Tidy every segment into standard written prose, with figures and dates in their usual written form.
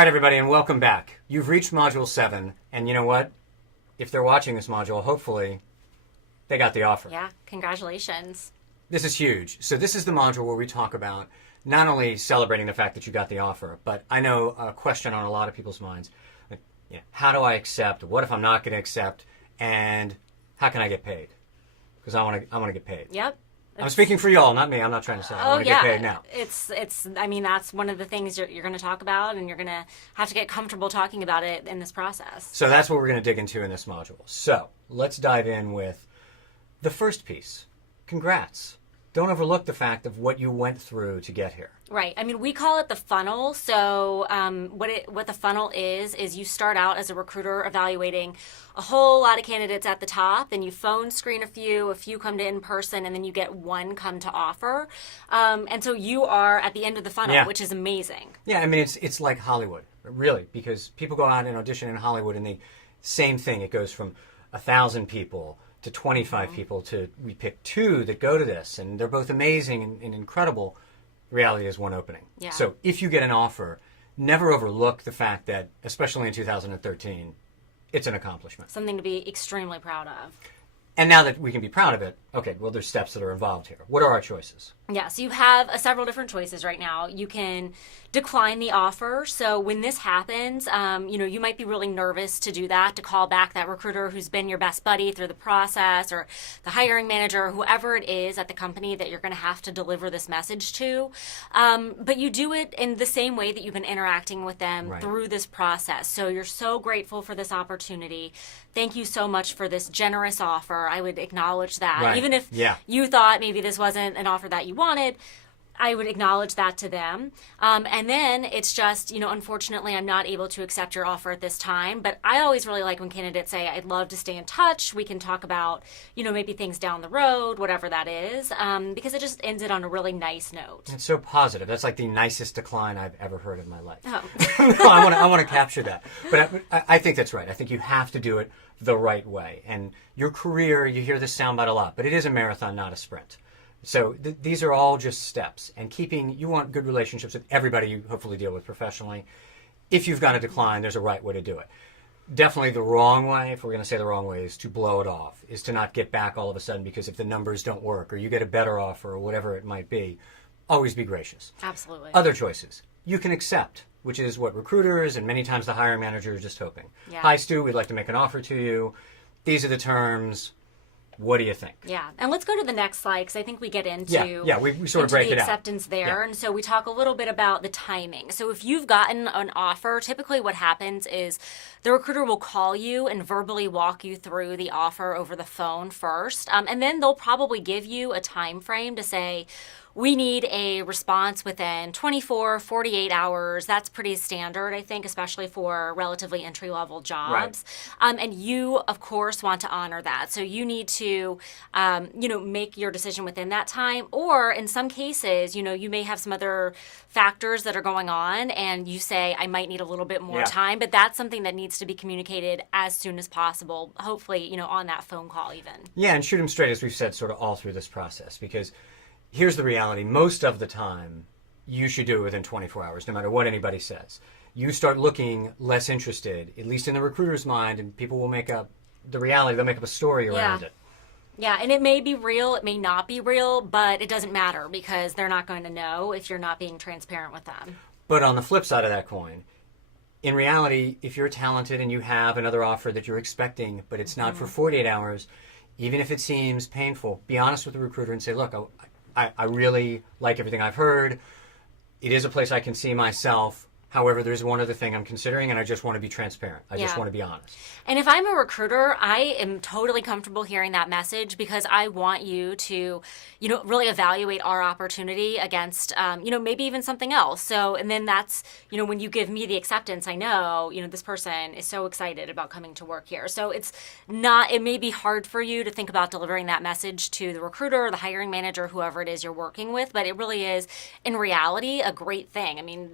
All right, everybody, and welcome back. You've reached Module 7, and you know what? If they're watching this module, hopefully they got the offer. Yeah, congratulations. This is huge. So this is the module where we talk about not only celebrating the fact that you got the offer, but I know a question on a lot of people's minds. Like, how do I accept? What if I'm not going to accept? And how can I get paid? Because I want to get paid. Yep. I'm speaking for y'all, not me. I'm not trying to say I want to get paid now. I mean, that's one of the things you're going to talk about, and you're going to have to get comfortable talking about it in this process. So that's what we're going to dig into in this module. So let's dive in with the first piece. Congrats. Don't overlook the fact of what you went through to get here. Right. I mean, we call it the funnel. So what the funnel is you start out as a recruiter evaluating a whole lot of candidates at the top, then you phone screen a few come to in person, and then you get one come to offer. And so you are at the end of the funnel, which is amazing. Yeah, I mean, it's like Hollywood, really, because people go out and audition in Hollywood, and same thing. It goes from 1,000 people to 25 people to we pick 2 that go to this, and they're both amazing and incredible. The reality is one opening. Yeah. So if you get an offer, never overlook the fact that, especially in 2013, it's an accomplishment. Something to be extremely proud of. And now that we can be proud of it, okay, well, there's steps that are involved here. What are our choices? Yeah, so you have several different choices right now. You can decline the offer. So when this happens, you might be really nervous to do that, to call back that recruiter who's been your best buddy through the process, or the hiring manager, or whoever it is at the company that you're going to have to deliver this message to. But you do it in the same way that you've been interacting with them through this process. So you're so grateful for this opportunity. Thank you so much for this generous offer. I would acknowledge that. Right. Even if you thought maybe this wasn't an offer that you wanted, I would acknowledge that to them. And then it's just, unfortunately, I'm not able to accept your offer at this time. But I always really like when candidates say, I'd love to stay in touch. We can talk about, maybe things down the road, whatever that is, because it just ends it on a really nice note. It's so positive. That's like the nicest decline I've ever heard in my life. Oh. No, I want to capture that. But I think that's right. I think you have to do it the right way. And your career, you hear this soundbite a lot, but it is a marathon, not a sprint. So these are all just steps. And you want good relationships with everybody you hopefully deal with professionally. If you've got to decline, there's a right way to do it. Definitely the wrong way, if we're going to say the wrong way, is to blow it off, is to not get back all of a sudden because if the numbers don't work or you get a better offer or whatever it might be, always be gracious. Absolutely. Other choices. You can accept, which is what recruiters and many times the hiring manager is just hoping. Yeah. Hi, Stu, we'd like to make an offer to you. These are the terms. What do you think? Yeah, and let's go to the next slide because I think we get into we sort of break the it out. acceptance there, and so we talk a little bit about the timing. So if you've gotten an offer, typically what happens is the recruiter will call you and verbally walk you through the offer over the phone first, and then they'll probably give you a time frame to say, we need a response within 24, 48 hours. That's pretty standard, I think, especially for relatively entry-level jobs. Right. And you, of course, want to honor that. So you need to, make your decision within that time. Or in some cases, you may have some other factors that are going on, and you say, I might need a little bit more time. But that's something that needs to be communicated as soon as possible, hopefully, on that phone call even. Yeah, and shoot them straight, as we've said, sort of all through this process, because here's the reality. Most of the time, you should do it within 24 hours, no matter what anybody says. You start looking less interested, at least in the recruiter's mind, and people will make up the reality. They'll make up a story around it. Yeah, and it may be real, it may not be real, but it doesn't matter because they're not going to know if you're not being transparent with them. But on the flip side of that coin, in reality, if you're talented and you have another offer that you're expecting, but it's not for 48 hours, even if it seems painful, be honest with the recruiter and say, look, I really like everything I've heard. It is a place I can see myself. However, there's one other thing I'm considering, and I just want to be transparent. I just want to be honest. And if I'm a recruiter, I am totally comfortable hearing that message because I want you to, really evaluate our opportunity against, maybe even something else. So, and then that's, when you give me the acceptance, I know, this person is so excited about coming to work here. So it may be hard for you to think about delivering that message to the recruiter, the hiring manager, whoever it is you're working with, but it really is, in reality, a great thing. I mean,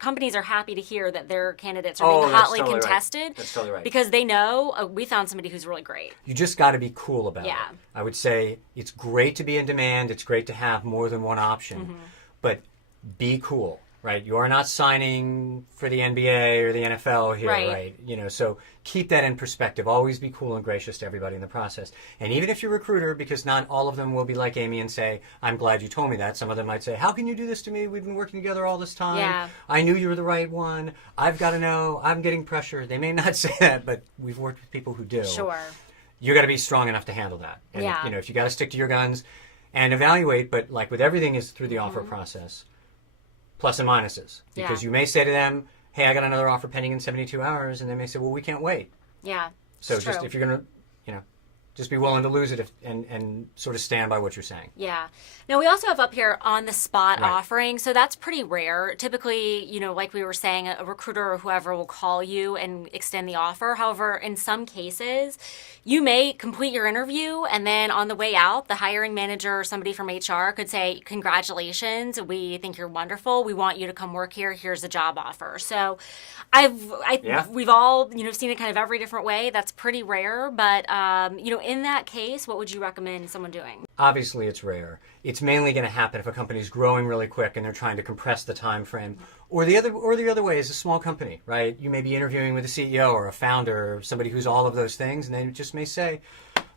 companies are happy to hear that their candidates are being hotly contested. Right. That's totally right. Because they know we found somebody who's really great. You just got to be cool about it. I would say it's great to be in demand. It's great to have more than one option. But be cool. right? You are not signing for the NBA or the NFL here, right? You know, so keep that in perspective. Always be cool and gracious to everybody in the process. And even if you're a recruiter, because not all of them will be like Amy and say, I'm glad you told me that. Some of them might say, how can you do this to me? We've been working together all this time. Yeah. I knew you were the right one. I've got to know. I'm getting pressure. They may not say that, but we've worked with people who do. Sure. You got to be strong enough to handle that. And, Yeah. you know, if you got to stick to your guns and evaluate, but like with everything is through the offer process, plus and minuses. Because you may say to them, hey, I got another offer pending in 72 hours. And they may say, well, we can't wait. Yeah. So just if you're going to, you know, just be willing to lose it and sort of stand by what you're saying. Yeah. Now, we also have up here on the spot Right. offering. So that's pretty rare. Typically, you know, like we were saying, a recruiter or whoever will call you and extend the offer. However, in some cases, you may complete your interview and then on the way out, the hiring manager or somebody from HR could say, congratulations, we think you're wonderful. We want you to come work here. Here's a job offer. So we've all, you know, seen it kind of every different way. That's pretty rare. But, you know, in that case, what would you recommend someone doing? Obviously, it's rare. It's mainly going to happen if a company's growing really quick and they're trying to compress the time frame. Or the other way is a small company, right? You may be interviewing with a CEO or a founder or somebody who's all of those things, and they just may say,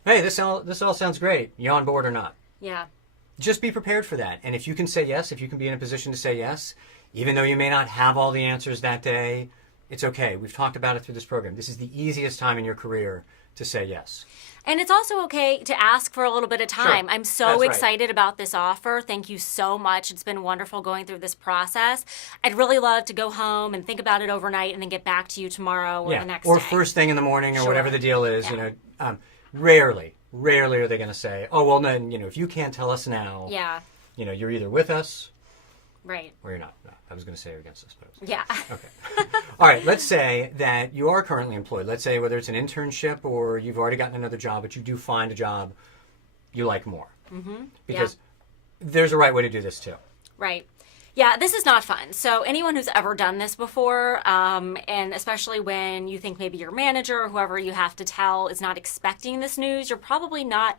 hey, this all sounds great. You on board or not? Yeah. Just be prepared for that. And if you can say yes, if you can be in a position to say yes, even though you may not have all the answers that day, it's okay. We've talked about it through this program. This is the easiest time in your career to say yes. And it's also okay to ask for a little bit of time. Sure. I'm so That's right. excited about this offer. Thank you so much. It's been wonderful going through this process. I'd really love to go home and think about it overnight and then get back to you tomorrow or the next or day. first thing in the morning or Sure. whatever the deal is. Yeah. You know, rarely are they going to say, oh, well, then, you know, if you can't tell us now, Yeah, you know, you're either with us right. or you're not. No, I was going to say you're against us, but Yeah. okay. All right, let's say that you are currently employed. Let's say whether it's an internship or you've already gotten another job, but you do find a job you like more. Mm-hmm. Because there's a right way to do this too. Right. Yeah, this is not fun. So anyone who's ever done this before, and especially when you think maybe your manager or whoever you have to tell is not expecting this news, you're probably not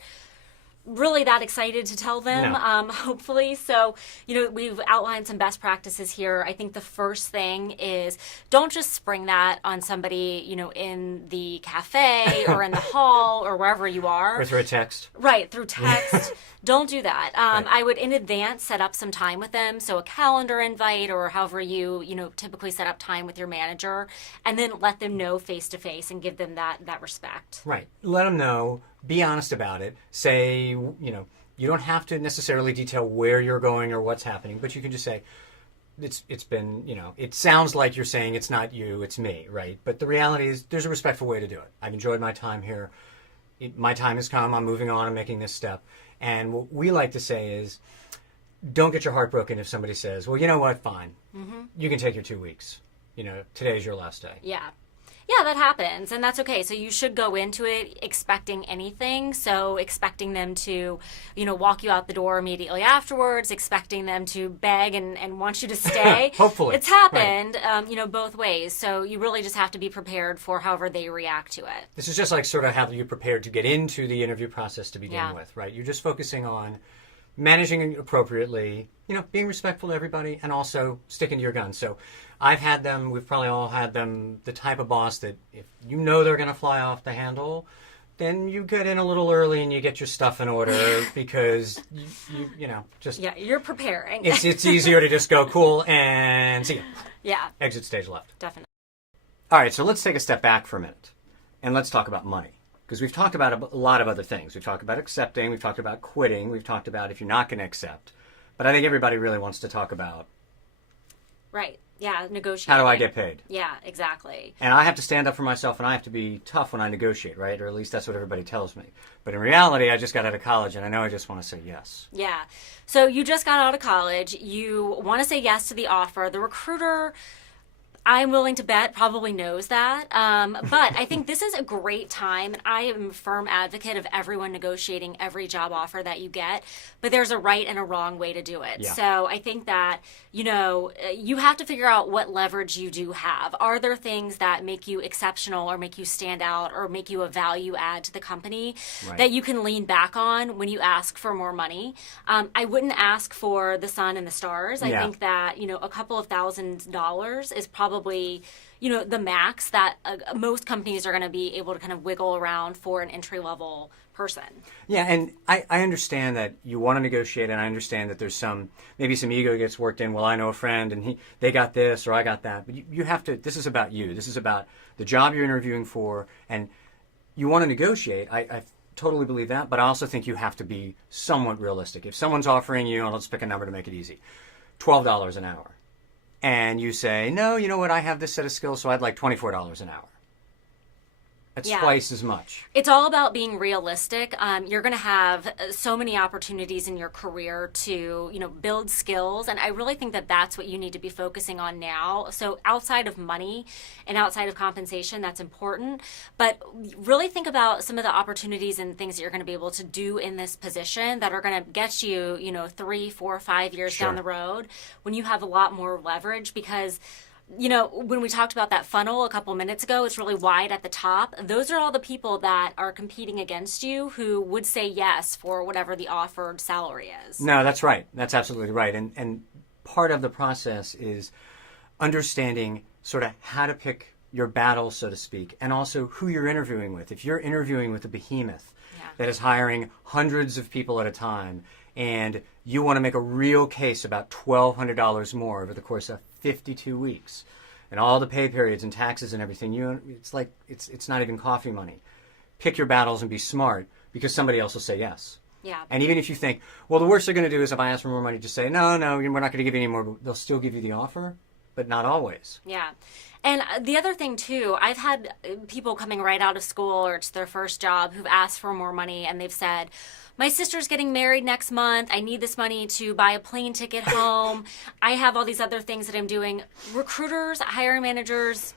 really that excited to tell them, No. hopefully. So, you know, we've outlined some best practices here. I think the first thing is don't just spring that on somebody, you know, in the cafe or in the hall or wherever you are. Or through a text. Right, through text. Don't do that. Right. I would in advance set up some time with them, so a calendar invite or however you know, typically set up time with your manager, and then let them know face to face and give them that respect. Right. Let them know. Be honest about it. Say, you know, you don't have to necessarily detail where you're going or what's happening, but you can just say, it's been, you know, it sounds like you're saying it's not you, it's me, right? But the reality is there's a respectful way to do it. I've enjoyed my time here. My time has come. I'm moving on. I'm making this step. And what we like to say is, don't get your heart broken if somebody says, well, you know what, fine. Mm-hmm. You can take your 2 weeks. You know, today's your last day. Yeah. Yeah, that happens, and that's okay. So you should go into it expecting anything. So expecting them to, you know, walk you out the door immediately afterwards, expecting them to beg and want you to stay. Hopefully. It's happened, you know, both ways. So you really just have to be prepared for however they react to it. This is just like sort of how you prepared to get into the interview process to begin Yeah. with, right? You're just focusing on managing it appropriately, you know, being respectful to everybody, and also sticking to your guns. So I've had them, we've probably all had them, the type of boss that if you know they're going to fly off the handle, then you get in a little early and you get your stuff in order because, you know, just... Yeah, you're preparing. It's easier to just go, cool, and see you. Yeah, Exit stage left. definitely. All right, so let's take a step back for a minute, and let's talk about money. Because we've talked about a lot of other things. We've talked about accepting, we've talked about quitting, we've talked about if you're not going to accept. But I think everybody really wants to talk about, Right. Yeah, negotiating. how do I get paid? Yeah, exactly. And I have to stand up for myself, and I have to be tough when I negotiate, right? Or at least that's what everybody tells me. But in reality, I just got out of college, and I know I just want to say yes. Yeah. So you just got out of college. You want to say yes to the offer. The recruiter, I'm willing to bet probably knows that. But I think this is a great time. And I am a firm advocate of everyone negotiating every job offer that you get. But there's a right and a wrong way to do it. Yeah. So I think that, you have to figure out what leverage you do have. Are there things that make you exceptional or make you stand out or make you a value add to the company that you can lean back on when you ask for more money? I wouldn't ask for the sun and the stars. I think that, a couple of $1,000s is probably, the max that most companies are going to be able to kind of wiggle around for an entry level person. Yeah, and I understand that you want to negotiate, and I understand that there's maybe some ego gets worked in. Well, I know a friend, and they got this or I got that. But you have to. This is about you. This is about the job you're interviewing for, and you want to negotiate. I totally believe that, but I also think you have to be somewhat realistic. If someone's offering you, and let's pick a number to make it easy, $12 an hour, and you say, no, you know what, I have this set of skills, so I'd like $24 an hour. That's twice as much. It's all about being realistic. You're going to have so many opportunities in your career to, build skills. And I really think that that's what you need to be focusing on now. So outside of money and outside of compensation, that's important. But really think about some of the opportunities and things that you're going to be able to do in this position that are going to get you, 3, 4, 5 years down the road when you have a lot more leverage. Because when we talked about that funnel a couple minutes ago, it's really wide at the top. Those are all the people that are competing against you who would say yes for whatever the offered salary is. No, that's right. That's absolutely right. And part of the process is understanding sort of how to pick your battles, so to speak, and also who you're interviewing with. If you're interviewing with a behemoth that is hiring hundreds of people at a time, and you want to make a real case about $1,200 more over the course of 52 weeks, and all the pay periods and taxes and everything, it's like it's not even coffee money. Pick your battles and be smart, because somebody else will say yes. Yeah. And even if you think, well, the worst they're going to do is if I ask for more money, just say, no, we're not going to give you any more. But they'll still give you the offer, but not always. Yeah. And the other thing, too, I've had people coming right out of school or it's their first job who've asked for more money, and they've said, my sister's getting married next month. I need this money to buy a plane ticket home. I have all these other things that I'm doing. Recruiters, hiring managers,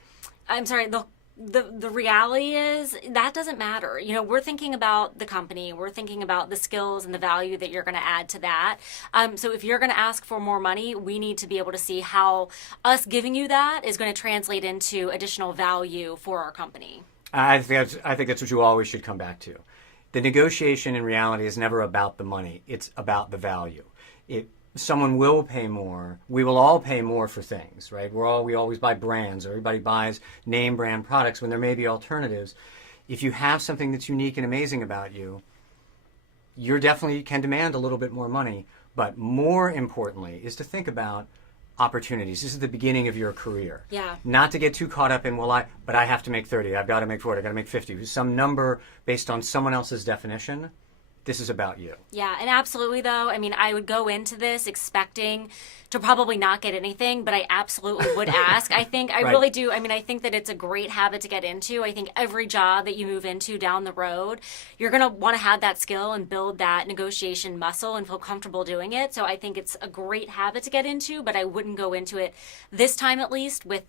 the reality is that doesn't matter. We're thinking about the company. We're thinking about the skills and the value that you're going to add to that. So if you're going to ask for more money, we need to be able to see how us giving you that is going to translate into additional value for our company. I think that's what you always should come back to. The negotiation in reality is never about the money. It's about the value. Someone will pay more. We will all pay more for things, right? We always buy brands. Everybody buys name brand products when there may be alternatives. If you have something that's unique and amazing about you, you definitely can demand a little bit more money. But more importantly is to think about opportunities. This is the beginning of your career. Yeah. Not to get too caught up in, but I have to make 30. I've got to make 40. I've got to make 50. Some number based on someone else's definition. This is about you. Yeah, and absolutely, though. I mean, I would go into this expecting to probably not get anything, but I absolutely would ask. I really do. I mean, I think that it's a great habit to get into. I think every job that you move into down the road, you're going to want to have that skill and build that negotiation muscle and feel comfortable doing it. So I think it's a great habit to get into, but I wouldn't go into it this time, at least, with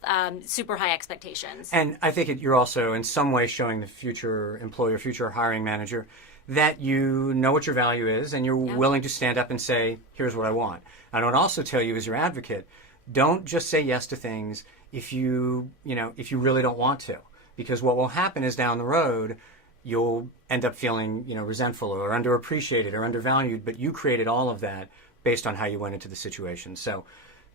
super high expectations. And I think you're also in some way showing the future employer, future hiring manager, that you know what your value is and you're willing to stand up and say, here's what I want. And I would also tell you as your advocate, don't just say yes to things if you really don't want to. Because what will happen is down the road, you'll end up feeling, resentful or underappreciated or undervalued, but you created all of that based on how you went into the situation. So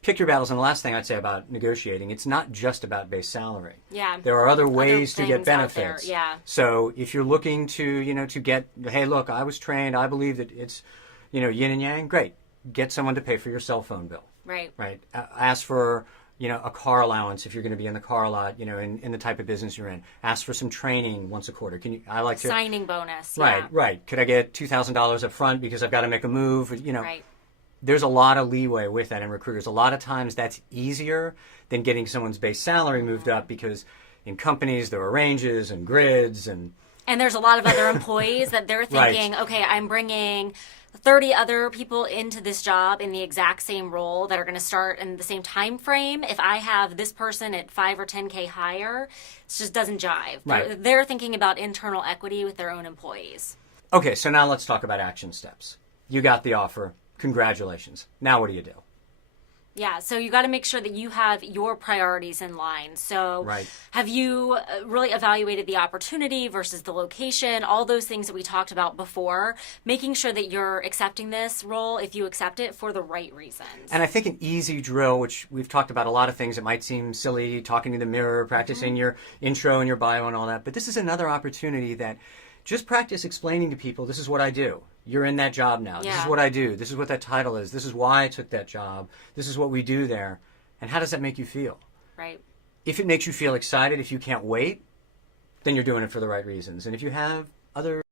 pick your battles. And the last thing I'd say about negotiating, it's not just about base salary. Yeah. There are other ways to get benefits. Yeah. So if you're looking to, to get, hey, look, I was trained, I believe that it's, yin and yang, great. Get someone to pay for your cell phone bill. Right. Right. Ask for, a car allowance if you're going to be in the car lot, in the type of business you're in. Ask for some training once a quarter. Signing bonus. Right, yeah. right. Could I get $2,000 up front because I've got to make a move? Right. There's a lot of leeway with that in recruiters. A lot of times that's easier than getting someone's base salary moved up, because in companies there are ranges and grids and there's a lot of other employees that they're thinking, right. Okay, I'm bringing 30 other people into this job in the exact same role that are going to start in the same time frame, if I have this person at 5 or 10K higher, it just doesn't jive. Right. They're thinking about internal equity with their own employees. Okay, so now let's talk about action steps. You got the offer. Congratulations. Now what do you do? Yeah, so you got to make sure that you have your priorities in line. So Right. have you really evaluated the opportunity versus the location, all those things that we talked about before, making sure that you're accepting this role, if you accept it, for the right reasons. And I think an easy drill, which we've talked about a lot of things that might seem silly, talking to the mirror, practicing your intro and your bio and all that, but this is another opportunity that just practice explaining to people, this is what I do. You're in that job now. This is Yeah. what I do. This is what that title is. This is why I took that job. This is what we do there. And how does that make you feel? Right. If it makes you feel excited, if you can't wait, then you're doing it for the right reasons. And if you have other